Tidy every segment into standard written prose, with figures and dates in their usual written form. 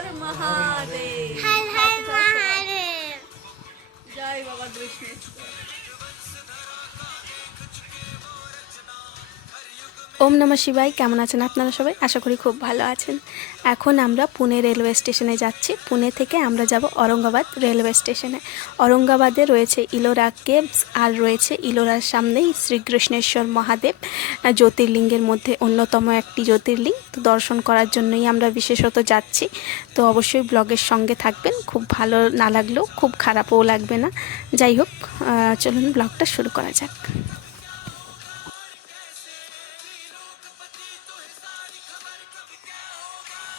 হর মহাদেব। হর হর মহাদেব। জয় বাবা কৃষ্ণেশ্বর। ওম নমঃ শিবায়। কেমন আছেন আপনারা সবাই? আশা করি খুব ভালো আছেন। এখন আমরা পুনে রেলওয়ে স্টেশনে যাচ্ছি। পুনে থেকে আমরা যাব ঔরঙ্গাবাদ রেলওয়ে স্টেশনে। ঔরঙ্গাবাদে রয়েছে ইলোরা কেভস, আর রয়েছে ইলোরার সামনেই শ্রীকৃষ্ণেশ্বর মহাদেব, জ্যোতির্লিঙ্গের মধ্যে অন্যতম একটি জ্যোতির্লিঙ্গ। তো দর্শন করার জন্যই আমরা বিশেষত যাচ্ছি। তো অবশ্যই ব্লগের সঙ্গে থাকবেন। খুব ভালো না লাগলেও খুব খারাপও লাগবে না। যাই হোক, চলুন ব্লগটা শুরু করা যাক।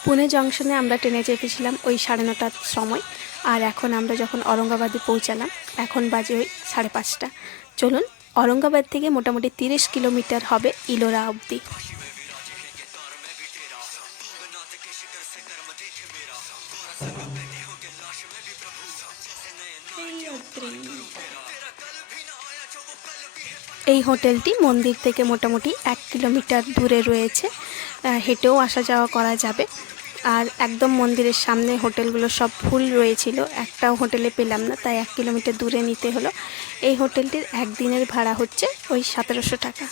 পুনে জংশনে আমরা ট্রেনে চেপেছিলাম ওই 9:30টার সময়, আর এখন আমরা যখন ঔরঙ্গাবাদে পৌঁছালাম এখন বাজে ওই 5:30। চলুন, ঔরঙ্গাবাদ থেকে মোটামুটি 30 কিলোমিটার হবে ইলোরা অবধি। এই হোটেলটি মন্দির থেকে মোটামুটি 1 কিলোমিটার দূরে রয়েছে। হেঁটেও আসা যাওয়া করা যাবে। আর একদম মন্দিরের সামনে হোটেলগুলো সব ফুল রয়েছিল, একটাও হোটেলে পেলাম না, তাই 1 কিলোমিটার দূরে নিতে হলো। এই হোটেলটির একদিনের ভাড়া হচ্ছে ওই 1700 টাকা।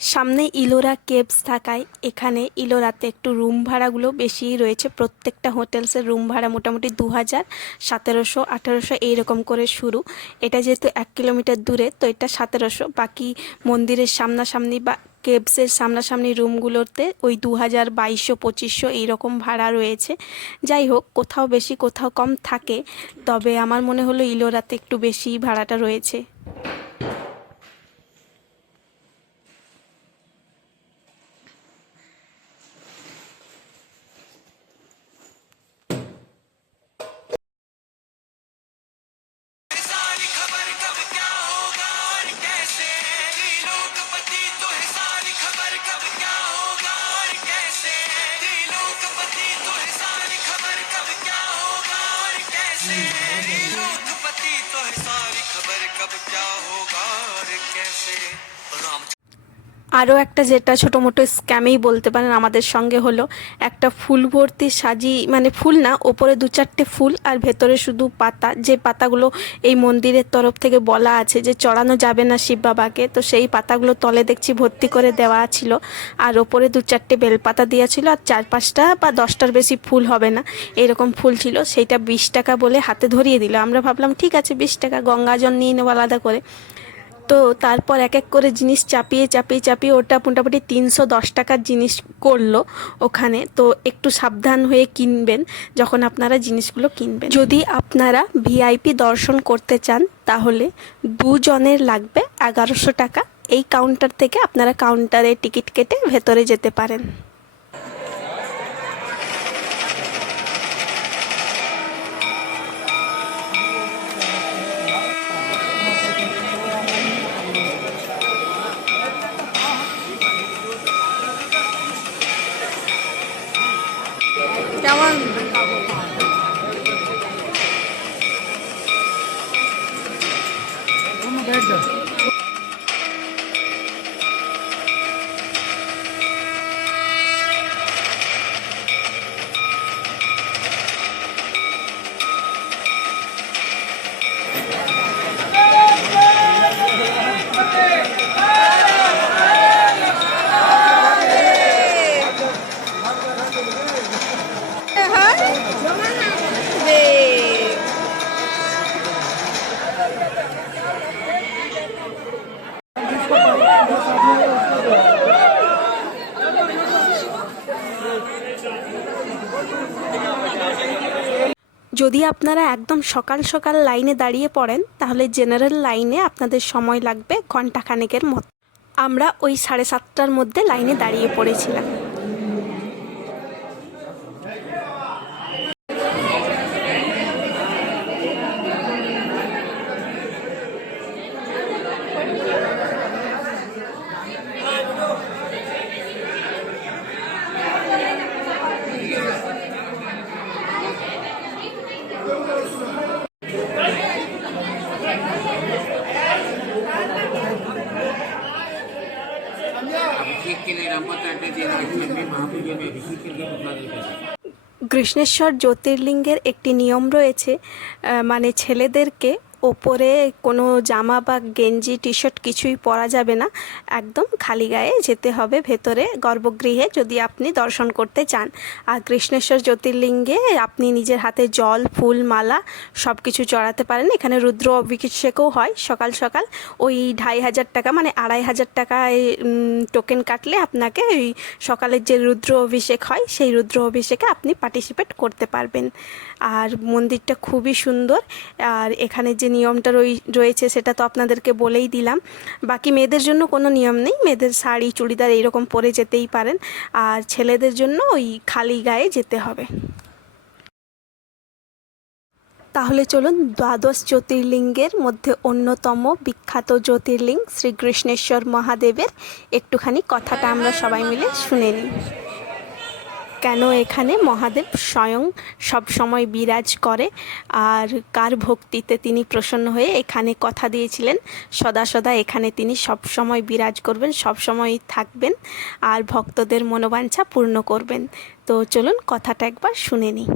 সামনে ইলোরা কেভস থাকায় এখানে ইলোরাতে একটু রুম ভাড়াগুলো বেশিই রয়েছে। প্রত্যেকটা হোটেলসের রুম ভাড়া মোটামুটি 2000, 1700, 1800 এইরকম করে শুরু। এটা যেহেতু 1 কিলোমিটার দূরে, তো এটা 1700। বাকি মন্দিরের সামনাসামনি বা কেভসের সামনাসামনি রুমগুলোতে ওই 2000, 2200, 2500 এইরকম ভাড়া রয়েছে। যাই হোক, কোথাও বেশি কোথাও কম থাকে, তবে আমার মনে হলো ইলোরাতে একটু বেশি ভাড়াটা রয়েছে। আরও একটা, যেটা ছোটো মোটো স্ক্যামেই বলতে পারেন, আমাদের সঙ্গে হলো। একটা ফুল ভর্তি সাজি, মানে ফুল না, ওপরে 2-4টে ফুল আর ভেতরে শুধু পাতা, যে পাতাগুলো এই মন্দিরের তরফ থেকে বলা আছে যে চড়ানো যাবে না শিব বাবাকে, তো সেই পাতাগুলো তলে দেখছি ভর্তি করে দেওয়া ছিল। আর ওপরে 2-4টে বেলপাতা দেওয়া ছিল, আর 4-5টা বা 10টার বেশি ফুল হবে না এরকম ফুল ছিল। সেইটা 20 টাকা বলে হাতে ধরিয়ে দিল। আমরা ভাবলাম ঠিক আছে 20 টাকা, গঙ্গা জল নিয়ে নেবো আলাদা করে। তো তারপর এক এক করে জিনিস চাপিয়ে চাপিয়ে চাপিয়ে ওটা মোটামুটি 310 টাকার জিনিস করলো ওখানে। তো একটু সাবধান হয়ে কিনবেন যখন আপনারা জিনিসগুলো কিনবেন। যদি আপনারা ভিআইপি দর্শন করতে চান তাহলে 2 জনের লাগবে 1100 টাকা। এই কাউন্টার থেকে আপনারা কাউন্টারে টিকিট কেটে ভেতরে যেতে পারেন। কেমন? যদি আপনারা একদম সকাল সকাল লাইনে দাঁড়িয়ে পড়েন তাহলে জেনারেল লাইনে আপনাদের সময় লাগবে ঘন্টাখানেকের মতো। আমরা ওই 7:30টার মধ্যে লাইনে দাঁড়িয়ে পড়েছিলাম। अभिषेक केले रामपाताटाचे लक्ष्मी महापूजेने अभिषेक केले प्रसाद কৃষ্ণেশ্বর জ্যোতির্লিঙ্গের একটি নিয়ম রয়েছে, মানে ছেলেদেরকে ওপরে কোনো জামা বা গেঞ্জি টি শার্ট কিছুই পরা যাবে না, একদম খালি গায়ে যেতে হবে ভেতরে গর্ভগৃহে যদি আপনি দর্শন করতে চান। আর কৃষ্ণেশ্বর জ্যোতির্লিঙ্গে আপনি নিজের হাতে জল, ফুল, মালা সব কিছু চড়াতে পারেন। এখানে রুদ্র অভিষেকও হয় সকাল সকাল, ওই 2500 টাকা মানে 2500 টাকায় টোকেন কাটলে আপনাকে ওই সকালের যে রুদ্র অভিষেক হয় সেই রুদ্র অভিষেকে আপনি পার্টিসিপেট করতে পারবেন। আর মন্দিরটা খুবই সুন্দর। আর এখানে যে নিয়মটা রয়েছে সেটা তো আপনাদেরকে বলেই দিলাম। বাকি মেয়েদের জন্য কোনো নিয়ম নেই, মেয়েদের শাড়ি চুড়িদার এইরকম পরে যেতেই পারেন, আর ছেলেদের জন্য ওই খালি গায়ে যেতে হবে। তাহলে চলুন দ্বাদশ জ্যোতির্লিঙ্গের মধ্যে অন্যতম বিখ্যাত জ্যোতির্লিঙ্গ শ্রীকৃষ্ণেশ্বর মহাদেবের একটুখানি কথাটা আমরা সবাই মিলে শুনে নিই। কেন এখানে মহাদেব স্বয়ং সব সময় বিরাজ করে, আর কার ভক্তিতে তিনি প্রসন্ন হয়ে এখানে কথা দিয়েছিলেন সদা সদা এখানে তিনি সব সময় বিরাজ করবেন, সব সময় থাকবেন আর ভক্তদের মনোবাঞ্ছা পূর্ণ করবেন। তো চলুন কথাটা একবার শুনে নিই।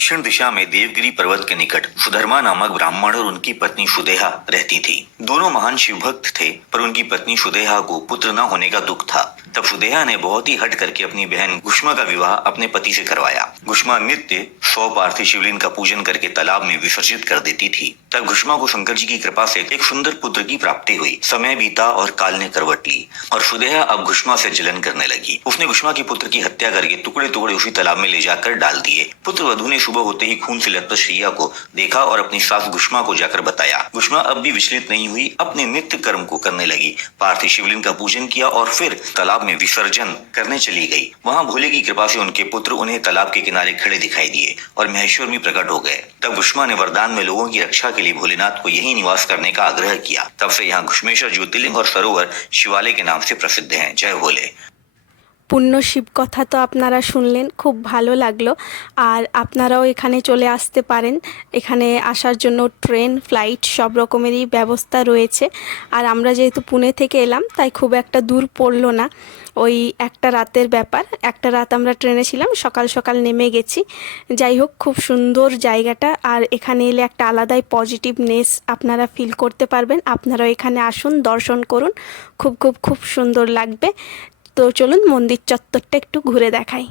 दक्षिण दिशा में देवगिरी पर्वत के निकट सुधर्मा नामक ब्राह्मण और उनकी पत्नी सुदेहा रहती थी। दोनों महान शिव भक्त थे, पर उनकी पत्नी सुदेहा को पुत्र न होने का दुख था। तब सुदेहा ने बहुत ही हट करके अपनी बहन घुष्मा का विवाह अपने पति से करवाया। घुष्मा नित्य 100 पार्थिव शिवलिंग का पूजन करके तालाब में विसर्जित कर देती थी। तब घुष्मा को शंकर जी की कृपा से एक सुंदर पुत्र की प्राप्ति हुई। समय बीता और काल ने करवट ली और सुदेहा अब घुष्मा से जलन करने लगी। उसने घुष्मा के पुत्र की हत्या करके टुकड़े टुकड़े उसी तालाब में ले जाकर डाल दिए। पुत्र वधू ने सुबह होते ही खून से लथपथ शैया को देखा और अपनी सास घुष्मा को जाकर बताया। घुष्मा अब भी विचलित नहीं हुई, अपने नित्य कर्म को करने लगी। पार्थिव शिवलिंग का पूजन किया और फिर तालाब में विसर्जन करने चली गई। वहां भोले की कृपा से उनके पुत्र उन्हें तालाब के किनारे खड़े दिखाई दिए और महेश्वर भी प्रकट हो गए। तब घुष्मा ने वरदान में लोगों की रक्षा के लिए भोलेनाथ को यही निवास करने का आग्रह किया। तब से यहाँ घुष्मेश्वर ज्योतिर्लिंग और सरोवर शिवालय के नाम से प्रसिद्ध हैं। जय भोले। পূর্ণ শিব কথা তো আপনারা শুনলেন, খুব ভালো লাগলো। আর আপনারাও এখানে চলে আসতে পারেন, এখানে আসার জন্য ট্রেন, ফ্লাইট সব রকমেরই ব্যবস্থা রয়েছে। আর আমরা যেহেতু পুনে থেকে এলাম তাই খুব একটা দূর পড়লো না, ওই একটা রাতের ব্যাপার। একটা রাত আমরা ট্রেনে ছিলাম, সকাল সকাল নেমে গেছি। যাই হোক, খুব সুন্দর জায়গাটা, আর এখানে এলে একটা আলাদাই পজিটিভনেস আপনারা ফিল করতে পারবেন। আপনারাও এখানে আসুন, দর্শন করুন, খুব খুব খুব সুন্দর লাগবে। তো চলুন মন্দির চত্বরটা একটু ঘুরে দেখাই।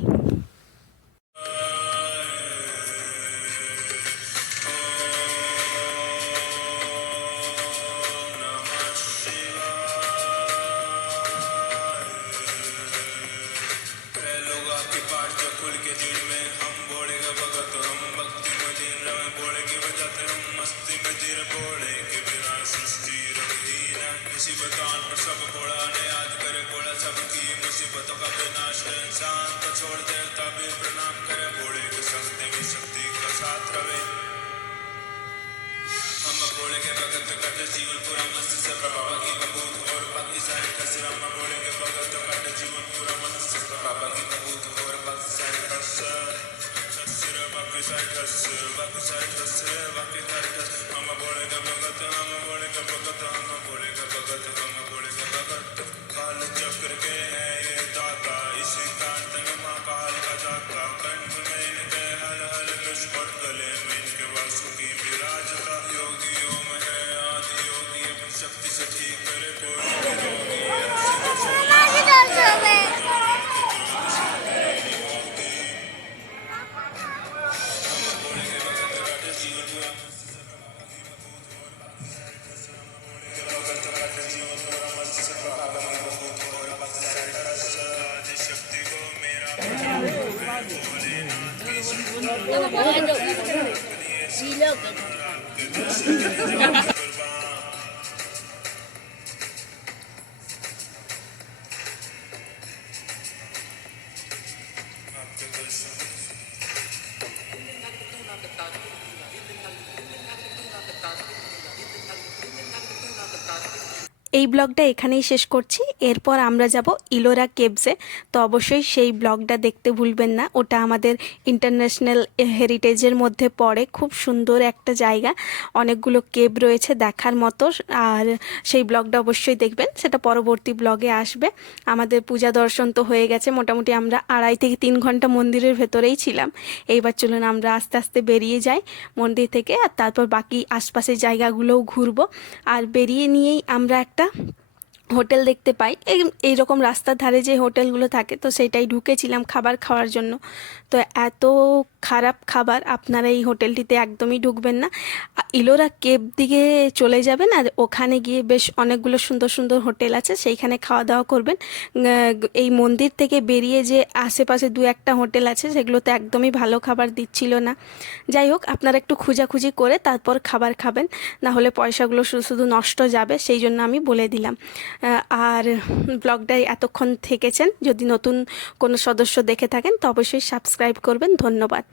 এই ব্লগটা এখানেই শেষ করছি। এরপর আমরা যাব ইলোরা কেভসে। তো অবশ্যই সেই ব্লগটা দেখতে ভুলবেন না। ওটা আমাদের ইন্টারন্যাশনাল হেরিটেজের মধ্যে পড়ে। খুব সুন্দর একটা জায়গা, অনেকগুলো কেভ রয়েছে দেখার মতো। আর সেই ব্লগটা অবশ্যই দেখবেন, সেটা পরবর্তী ব্লগে আসবে। আমাদের পূজা দর্শন তো হয়ে গেছে, মোটামুটি আমরা 2.5 থেকে 3 ঘন্টা মন্দিরের ভেতরেই ছিলাম। এইবার চলুন আমরা আস্তে আস্তে বেরিয়ে যাই মন্দির থেকে, আর তারপর বাকি আশপাশের জায়গাগুলোও ঘুরবো। আর বেরিয়ে নিয়েই আমরা একটা হোটেল দেখতে পাই। এইরকম রাস্তার ধারে যে হোটেলগুলো থাকে, তো সেটাই ঢুকেছিলাম খাবার খাওয়ার জন্য। তো এত খারাপ খাবার, আপনারা এই হোটেলটিতে একদমই ঢুকবেন না। ইলোরা কেভ দিকে চলে যাবেন, আর ওখানে গিয়ে বেশ অনেকগুলো সুন্দর সুন্দর হোটেল আছে, সেইখানে খাওয়া দাওয়া করবেন। এই মন্দির থেকে বেরিয়ে যে আশেপাশে 2-1টা হোটেল আছে, সেগুলোতে একদমই ভালো খাবার দিচ্ছিল না। যাই হোক, আপনারা একটু খোঁজাখুঁজি করে তারপর খাবার খাবেন, না হলে পয়সাগুলো শুধু শুধু নষ্ট যাবে, সেই জন্য আমি বলে দিলাম। আর ব্লগটাই এতক্ষণ থেকেছেন, যদি নতুন কোনো সদস্য দেখে থাকেন তো অবশ্যই সাবস্ক্রাইব করবেন। ধন্যবাদ।